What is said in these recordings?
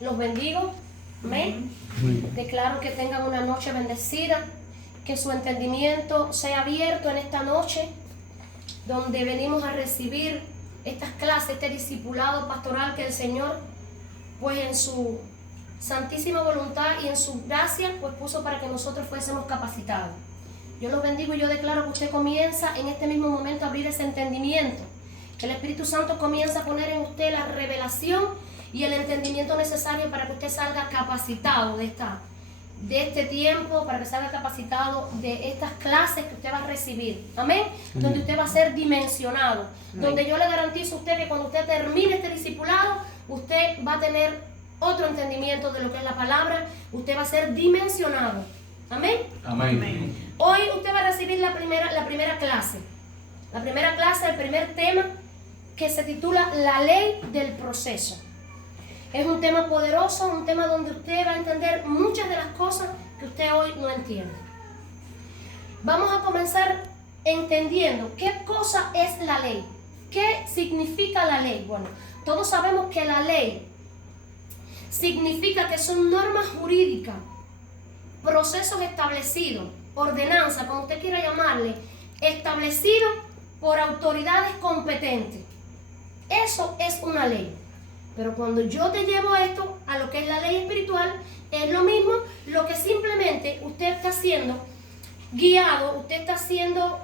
Los bendigo. Amén. Declaro que tengan una noche bendecida, que su entendimiento sea abierto en esta noche, donde venimos a recibir estas clases, este discipulado pastoral que el Señor, pues en su santísima voluntad y en su gracia, pues puso para que nosotros fuésemos capacitados. Yo los bendigo y yo declaro que usted comienza en este mismo momento a abrir ese entendimiento, que el Espíritu Santo comienza a poner en usted la revelación y el entendimiento necesario para que usted salga capacitado de este tiempo, para que salga capacitado de estas clases que usted va a recibir. Amén. Donde usted va a ser dimensionado. Donde yo le garantizo a usted que cuando usted termine este discipulado, usted va a tener otro entendimiento de lo que es la palabra. Usted va a ser dimensionado. Amén. Amén. Hoy usted va a recibir la primera clase. La primera clase, el primer tema, que se titula La Ley del Proceso. Es un tema poderoso, un tema donde usted va a entender muchas de las cosas que usted hoy no entiende. Vamos a comenzar entendiendo qué cosa es la ley. ¿Qué significa la ley? Bueno, todos sabemos que la ley significa que son normas jurídicas, procesos establecidos, ordenanza, como usted quiera llamarle, establecidos por autoridades competentes. Eso es una ley. Pero cuando yo te llevo esto a lo que es la ley espiritual, es lo mismo, lo que simplemente usted está siendo guiado, usted está siendo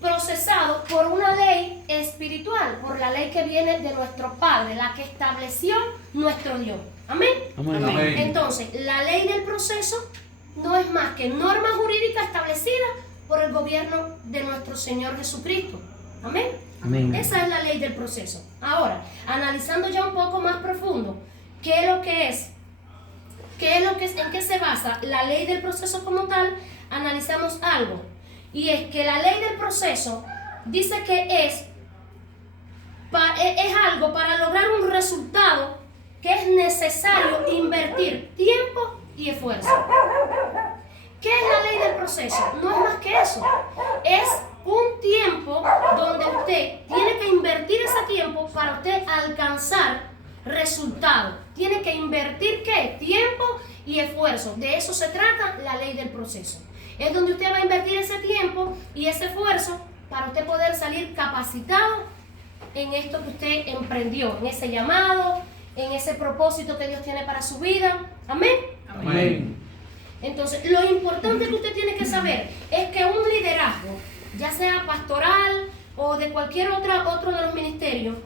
procesado por una ley espiritual, por la ley que viene de nuestro Padre, la que estableció nuestro Dios. Amén. Amén. Amén. Entonces, la ley del proceso no es más que norma jurídica establecida por el gobierno de nuestro Señor Jesucristo. Amén. Amén. Esa es la ley del proceso. Ahora, analizando ya un poco más profundo, ¿qué es lo que es? ¿En qué se basa la ley del proceso como tal? Analizamos algo. Y es que la ley del proceso dice que es algo para lograr un resultado que es necesario invertir tiempo y esfuerzo. ¿Qué es la ley del proceso? No es más que eso. Es un tiempo donde usted tiene que invertir ese tiempo para usted alcanzar resultados. Tiene que invertir ¿qué? Tiempo y esfuerzo. De eso se trata la ley del proceso. Es donde usted va a invertir ese tiempo y ese esfuerzo para usted poder salir capacitado en esto que usted emprendió, en ese llamado, en ese propósito que Dios tiene para su vida. Amén. Amén. Entonces, lo importante que usted tiene que saber es que un liderazgo, ya sea pastoral o de cualquier otro de los ministerios,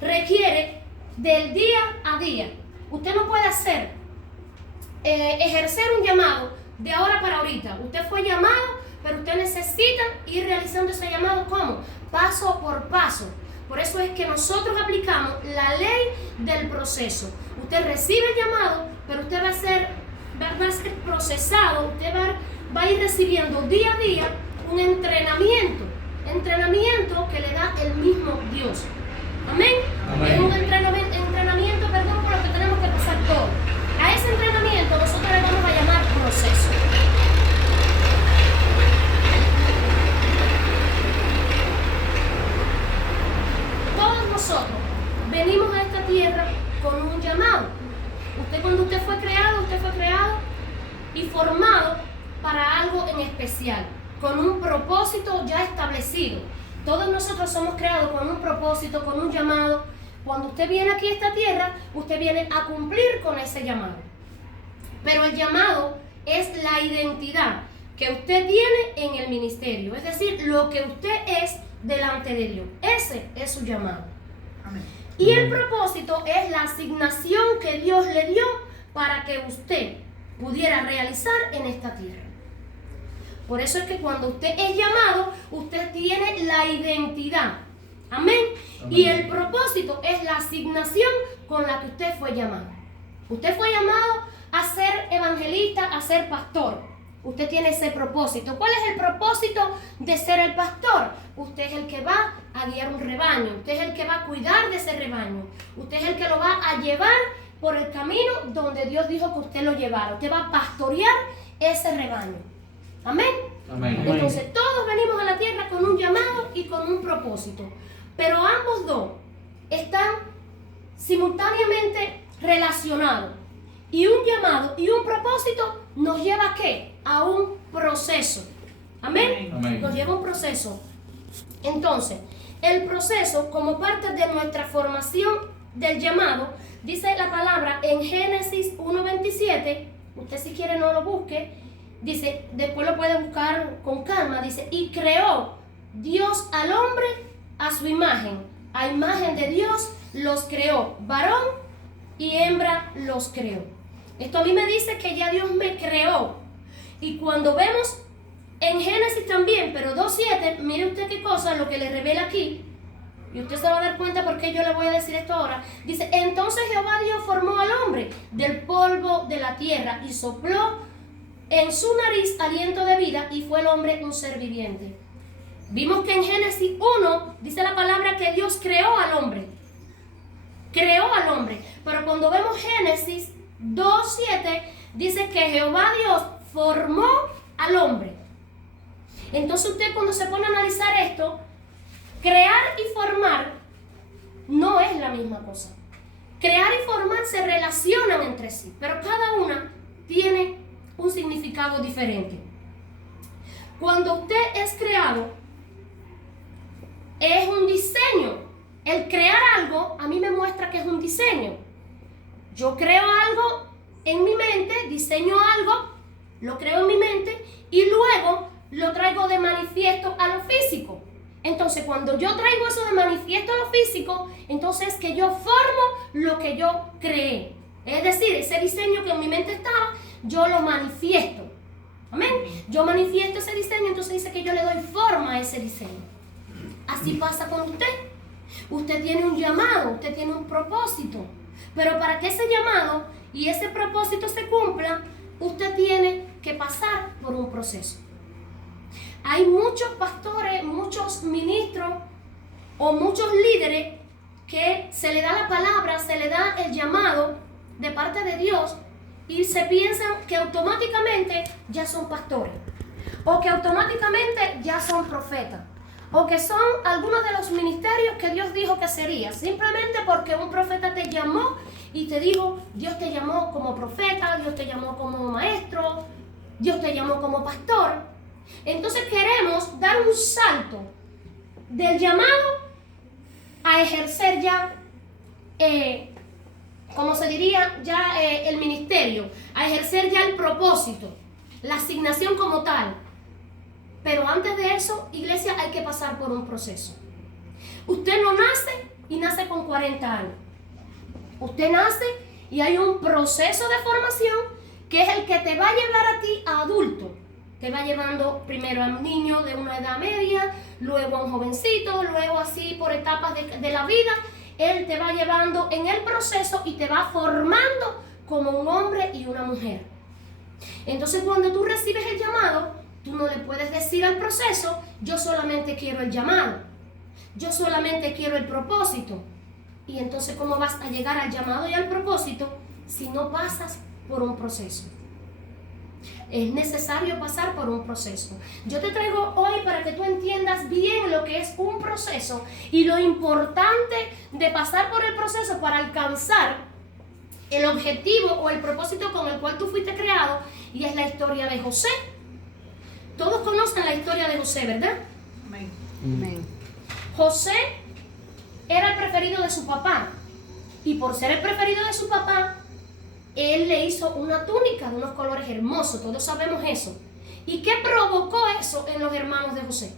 requiere del día a día. Usted no puede ejercer un llamado de ahora para ahorita. Usted fue llamado, pero usted necesita ir realizando ese llamado ¿cómo? Paso por paso. Por eso es que nosotros aplicamos la ley del proceso. Usted recibe el llamado, pero usted va a ser procesado, usted va a ir recibiendo día a día un entrenamiento que le da el mismo Dios. Amén. Amén. Es un entrenamiento, por lo que tenemos que pasar todo. A ese entrenamiento nosotros le vamos a llamar proceso. Todos nosotros venimos a esta tierra con un llamado. Cuando usted fue creado y formado para algo en especial, con un propósito ya establecido. Todos nosotros somos creados con un propósito, con un llamado. Cuando usted viene aquí a esta tierra, usted viene a cumplir con ese llamado. Pero el llamado es la identidad que usted tiene en el ministerio, es decir, lo que usted es delante de Dios. Ese es su llamado. Amén. Y el propósito es la asignación que Dios le dio para que usted pudiera realizar en esta tierra. Por eso es que cuando usted es llamado, usted tiene la identidad. Amén. Amén. Y el propósito es la asignación con la que usted fue llamado. Usted fue llamado a ser evangelista, a ser pastor. Usted tiene ese propósito. ¿Cuál es el propósito de ser el pastor? Usted es el que va a guiar un rebaño. Usted es el que va a cuidar de ese rebaño. Usted es el que lo va a llevar por el camino donde Dios dijo que usted lo llevara. Usted va a pastorear ese rebaño. Amén. Amén. Entonces todos venimos a la tierra con un llamado y con un propósito. Pero ambos dos están simultáneamente relacionados y un llamado y un propósito nos lleva ¿a qué? A un proceso. Amén. Amén. Nos lleva a un proceso. Entonces, el proceso como parte de nuestra formación del llamado, dice la palabra en Génesis 1:27, usted si quiere no lo busque, dice, después lo puede buscar con calma, dice, y creó Dios al hombre a su imagen, a imagen de Dios los creó, varón y hembra los creó. Esto a mí me dice que ya Dios me creó. Y cuando vemos en Génesis también, pero 2:7, mire usted qué cosa, lo que le revela aquí, y usted se va a dar cuenta por qué yo le voy a decir esto ahora. Dice, entonces Jehová Dios formó al hombre del polvo de la tierra y sopló en su nariz aliento de vida y fue el hombre un ser viviente. Vimos que en Génesis 1 dice la palabra que Dios creó al hombre. Creó al hombre. Pero cuando vemos Génesis 2:7 dice que Jehová Dios formó al hombre. Entonces usted cuando se pone a analizar esto, crear y formar no es la misma cosa. Crear y formar se relacionan entre sí, pero cada una tiene un significado diferente. Cuando usted es creado, es un diseño. El crear algo a mí me muestra que es un diseño. Yo creo algo en mi mente, diseño algo, lo creo en mi mente y luego lo traigo de manifiesto a lo físico. Entonces, cuando yo traigo eso de manifiesto a lo físico, entonces es que yo formo lo que yo creé. Es decir, ese diseño que en mi mente estaba, yo lo manifiesto. Amén. Yo manifiesto ese diseño, entonces dice que yo le doy forma a ese diseño. Así pasa con usted. Usted tiene un llamado, usted tiene un propósito. Pero para que ese llamado y ese propósito se cumpla, usted tiene que pasar por un proceso. Hay muchos pastores, muchos ministros o muchos líderes que se le da la palabra, se le da el llamado de parte de Dios y se piensan que automáticamente ya son pastores o que automáticamente ya son profetas o que son algunos de los ministerios que Dios dijo que sería, simplemente porque un profeta te llamó y te dijo, Dios te llamó como profeta, Dios te llamó como maestro, Dios te llamó como pastor. Entonces queremos dar un salto del llamado a ejercer ya, como se diría, ya el ministerio, a ejercer ya el propósito, la asignación como tal. Pero antes de eso, iglesia, hay que pasar por un proceso. Usted no nace y nace con 40 años. Usted nace y hay un proceso de formación que es el que te va a llevar a ti a adulto. Te va llevando primero a un niño de una edad media, luego a un jovencito, luego así por etapas de la vida. Él te va llevando en el proceso y te va formando como un hombre y una mujer. Entonces cuando tú recibes el llamado, tú no le puedes decir al proceso, yo solamente quiero el llamado, yo solamente quiero el propósito. Y entonces, ¿cómo vas a llegar al llamado y al propósito si no pasas por un proceso? Es necesario pasar por un proceso. Yo te traigo hoy para que tú entiendas bien lo que es un proceso y lo importante de pasar por el proceso para alcanzar el objetivo o el propósito con el cual tú fuiste creado, y es la historia de José. Todos conocen la historia de José, ¿verdad? Amén. Amén. José era el preferido de su papá, y por ser el preferido de su papá, él le hizo una túnica de unos colores hermosos, todos sabemos eso. ¿Y qué provocó eso en los hermanos de José?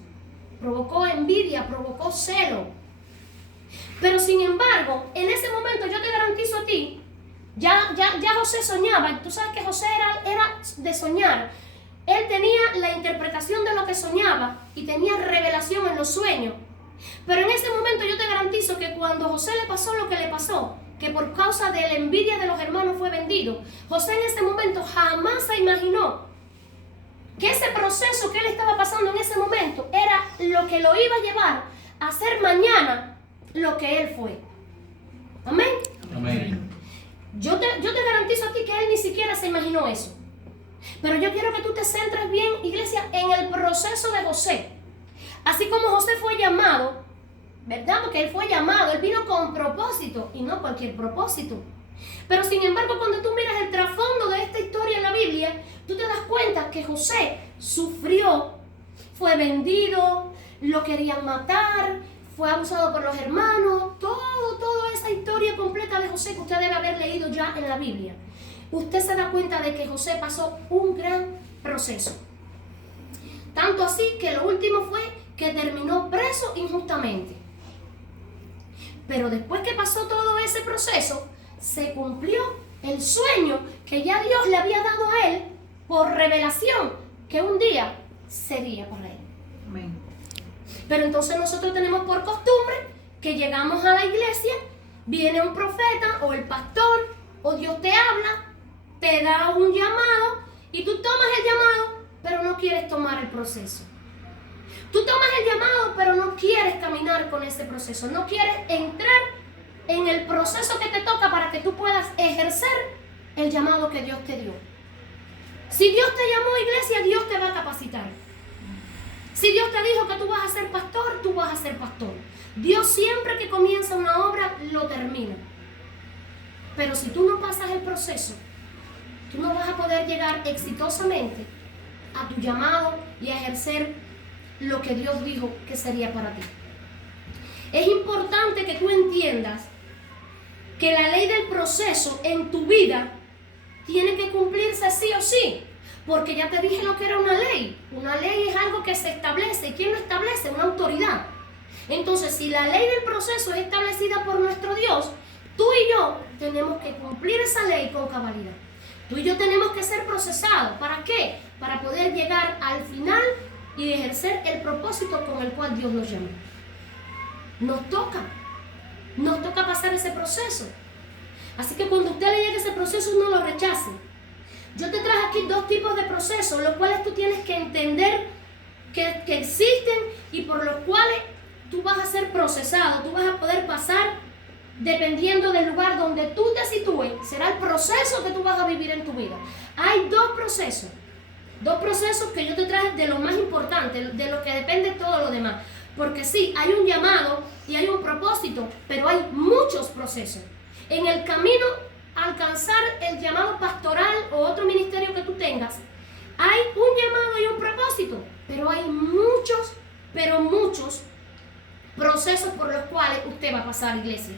Provocó envidia, provocó celo. Pero sin embargo, en ese momento yo te garantizo a ti, ya José soñaba. Tú sabes que José era de soñar. Él tenía la interpretación de lo que soñaba y tenía revelación en los sueños. Pero en ese momento yo te garantizo que cuando José le pasó lo que le pasó, que por causa de la envidia de los hermanos fue vendido, José en ese momento jamás se imaginó que ese proceso que él estaba pasando en ese momento era lo que lo iba a llevar a ser mañana lo que él fue. Amén. Amén. Yo te garantizo a ti que él ni siquiera se imaginó eso. Pero yo quiero que tú te centres bien, iglesia, en el proceso de José. Así como José fue llamado, ¿verdad? Porque él fue llamado, él vino con propósito y no cualquier propósito. Pero sin embargo, cuando tú miras el trasfondo de esta historia en la Biblia, tú te das cuenta que José sufrió, fue vendido, lo querían matar, fue abusado por los hermanos, toda esa historia completa de José que usted debe haber leído ya en la Biblia. Usted se da cuenta de que José pasó un gran proceso. Tanto así que lo último fue que terminó preso injustamente. Pero después que pasó todo ese proceso, se cumplió el sueño que ya Dios le había dado a él por revelación, que un día sería para él. Amén. Pero entonces nosotros tenemos por costumbre que llegamos a la iglesia, viene un profeta o el pastor o Dios te habla, te da un llamado y tú tomas el llamado, pero no quieres tomar el proceso. Tú tomas el llamado, pero no quieres caminar con ese proceso, no quieres entrar en el proceso que te toca para que tú puedas ejercer el llamado que Dios te dio. Si Dios te llamó, iglesia, Dios te va a capacitar. Si Dios te dijo que tú vas a ser pastor, tú vas a ser pastor. Dios siempre que comienza una obra, lo termina. Pero si tú no pasas el proceso, tú no vas a poder llegar exitosamente a tu llamado y a ejercer lo que Dios dijo que sería para ti. Es importante que tú entiendas que la ley del proceso en tu vida tiene que cumplirse sí o sí, porque ya te dije lo que era una ley. Una ley es algo que se establece. ¿Quién lo establece? Una autoridad. Entonces, si la ley del proceso es establecida por nuestro Dios, tú y yo tenemos que cumplir esa ley con cabalidad. Tú y yo tenemos que ser procesados. ¿Para qué? Para poder llegar al final y ejercer el propósito con el cual Dios nos llamó. Nos toca pasar ese proceso. Así que cuando usted le llegue ese proceso, no lo rechace. Yo te traje aquí dos tipos de procesos, los cuales tú tienes que entender que existen y por los cuales tú vas a ser procesado, tú vas a poder pasar dependiendo del lugar donde tú te sitúes. Será el proceso que tú vas a vivir en tu vida. Hay dos procesos que yo te traje de lo más importante, de lo que depende todo lo demás. Porque sí, hay un llamado y hay un propósito, pero hay muchos procesos. En el camino a alcanzar el llamado pastoral o otro ministerio que tú tengas, hay un llamado y un propósito, pero hay muchos procesos por los cuales usted va a pasar, iglesia,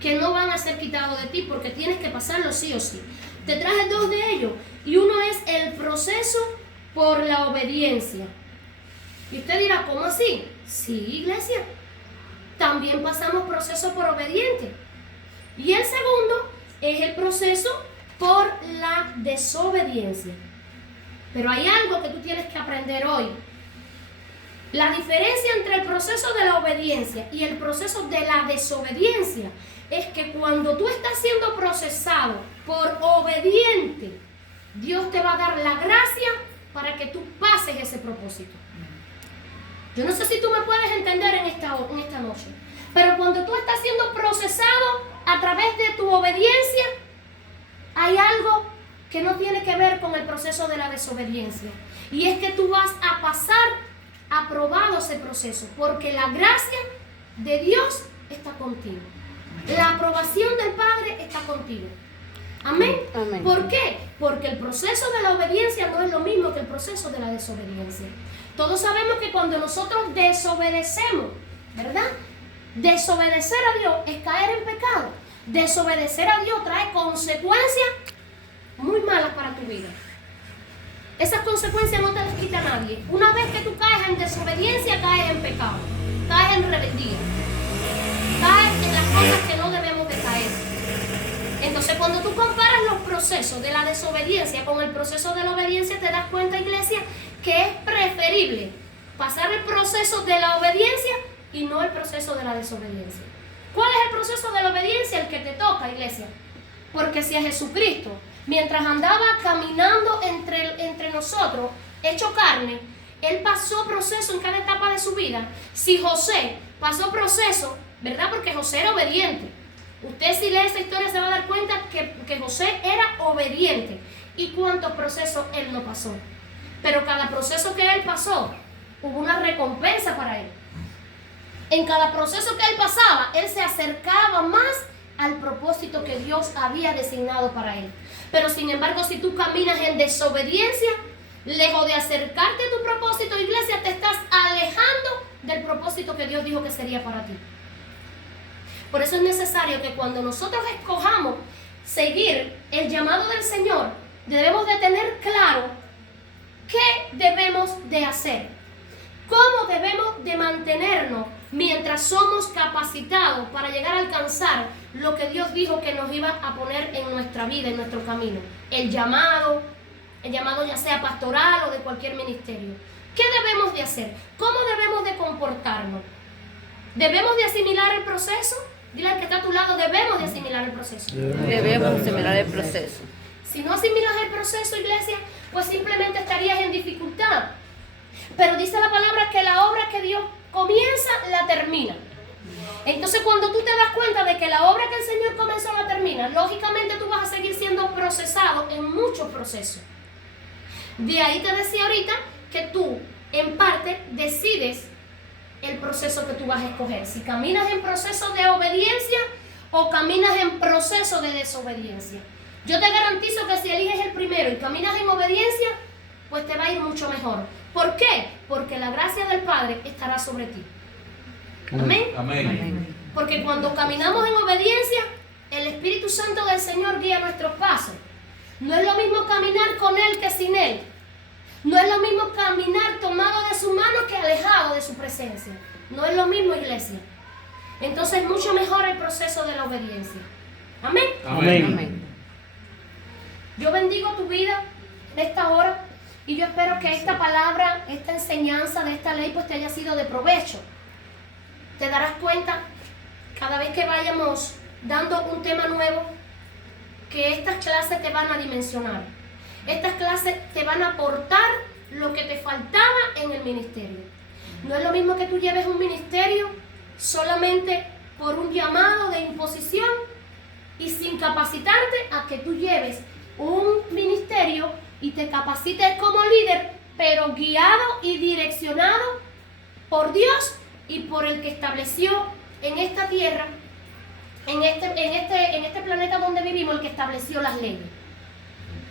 que no van a ser quitados de ti porque tienes que pasarlo sí o sí. Te traje dos de ellos y uno es el proceso por la obediencia. Y usted dirá, ¿cómo así? Sí, iglesia, también pasamos proceso por obediente. Y el segundo es el proceso por la desobediencia. Pero hay algo que tú tienes que aprender hoy. La diferencia entre el proceso de la obediencia y el proceso de la desobediencia es que cuando tú estás siendo procesado por obediente, Dios te va a dar la gracia para que tú pases ese propósito. Yo no sé si tú me puedes entender en esta noche, pero cuando tú estás siendo procesado a través de tu obediencia, hay algo que no tiene que ver con el proceso de la desobediencia. Y es que tú vas a pasar aprobado ese proceso, porque la gracia de Dios está contigo. La aprobación del Padre está contigo. Amén. Amén. ¿Por qué? Porque el proceso de la obediencia no es lo mismo que el proceso de la desobediencia. Todos sabemos que cuando nosotros desobedecemos, ¿verdad? Desobedecer a Dios es caer en pecado. Desobedecer a Dios trae consecuencias muy malas para tu vida. Esas consecuencias no te las quita nadie. Una vez que tú caes en desobediencia, caes en pecado, caes en rebeldía, caes en las cosas que no debemos de caer. Entonces, cuando tú comparas los procesos de la desobediencia con el proceso de la obediencia, te das cuenta, iglesia, que es preferible pasar el proceso de la obediencia y no el proceso de la desobediencia. ¿Cuál es el proceso de la obediencia? El que te toca, iglesia. Porque si a Jesucristo, mientras andaba caminando entre nosotros, hecho carne, Él pasó proceso en cada etapa de su vida. Si José pasó proceso, ¿verdad? Porque José era obediente. Usted si lee esa historia se va a dar cuenta que José era obediente. ¿Y cuántos procesos él no pasó? Pero cada proceso que él pasó, hubo una recompensa para él. En cada proceso que él pasaba, él se acercaba más al propósito que Dios había designado para él. Pero sin embargo, si tú caminas en desobediencia, lejos de acercarte a tu propósito, iglesia, te estás alejando del propósito que Dios dijo que sería para ti. Por eso es necesario que cuando nosotros escojamos seguir el llamado del Señor, debemos de tener claro qué debemos de hacer, cómo debemos de mantenernos mientras somos capacitados para llegar a alcanzar lo que Dios dijo que nos iba a poner en nuestra vida, en nuestro camino. El llamado ya sea pastoral o de cualquier ministerio. ¿Qué debemos de hacer? ¿Cómo debemos de comportarnos? ¿Debemos de asimilar el proceso? Dile al que está a tu lado, debemos de asimilar el proceso. Debemos asimilar el proceso. Si no asimilas el proceso, iglesia, pues simplemente estarías en dificultad. Pero dice la palabra que la obra que Dios comienza, la termina. Entonces, cuando tú te das cuenta de que la obra que el Señor comenzó la termina, lógicamente tú vas a seguir siendo procesado en muchos procesos. De ahí te decía ahorita que tú, en parte, decides el proceso que tú vas a escoger. Si caminas en proceso de obediencia o caminas en proceso de desobediencia. Yo te garantizo que si eliges el primero y caminas en obediencia, pues te va a ir mucho mejor. ¿Por qué? Porque la gracia del Padre estará sobre ti. Amén. Amén. Porque cuando caminamos en obediencia, el Espíritu Santo del Señor guía nuestros pasos. No es lo mismo caminar con Él que sin Él. No es lo mismo caminar tomado de su mano que alejado de su presencia. No es lo mismo, iglesia. Entonces es mucho mejor el proceso de la obediencia. Amén. Amén. Yo bendigo tu vida en esta hora y yo espero que esta palabra, esta enseñanza de esta ley pues te haya sido de provecho. Te darás cuenta cada vez que vayamos dando un tema nuevo que estas clases te van a dimensionar. Estas clases te van a aportar lo que te faltaba en el ministerio. No es lo mismo que tú lleves un ministerio solamente por un llamado de imposición y sin capacitarte a que tú lleves un ministerio y te capacites como líder, pero guiado y direccionado por Dios y por el que estableció en esta tierra, en este planeta donde vivimos, el que estableció las leyes,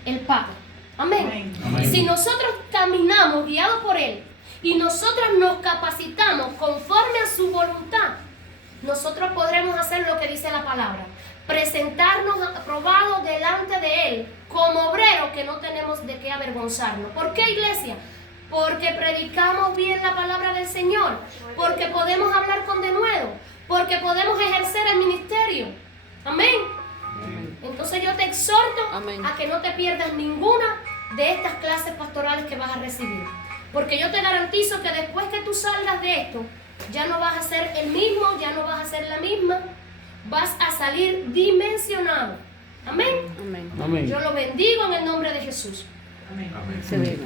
el Padre. Amén. Amén. Si nosotros caminamos guiados por Él y nosotros nos capacitamos conforme a su voluntad, nosotros podremos hacer lo que dice la palabra, presentarnos aprobados delante de Él como obreros que no tenemos de qué avergonzarnos. ¿Por qué, iglesia? Porque predicamos bien la palabra del Señor, porque podemos hablar con denuedo, porque podemos ejercer el ministerio. Amén. Entonces yo te exhorto a que no te pierdas ninguna de estas clases pastorales que vas a recibir, porque yo te garantizo que después que tú salgas de esto, ya no vas a ser el mismo, ya no vas a ser la misma, vas a salir dimensionado. Amén. Amén. Yo lo bendigo en el nombre de Jesús. Amén. Se bendiga.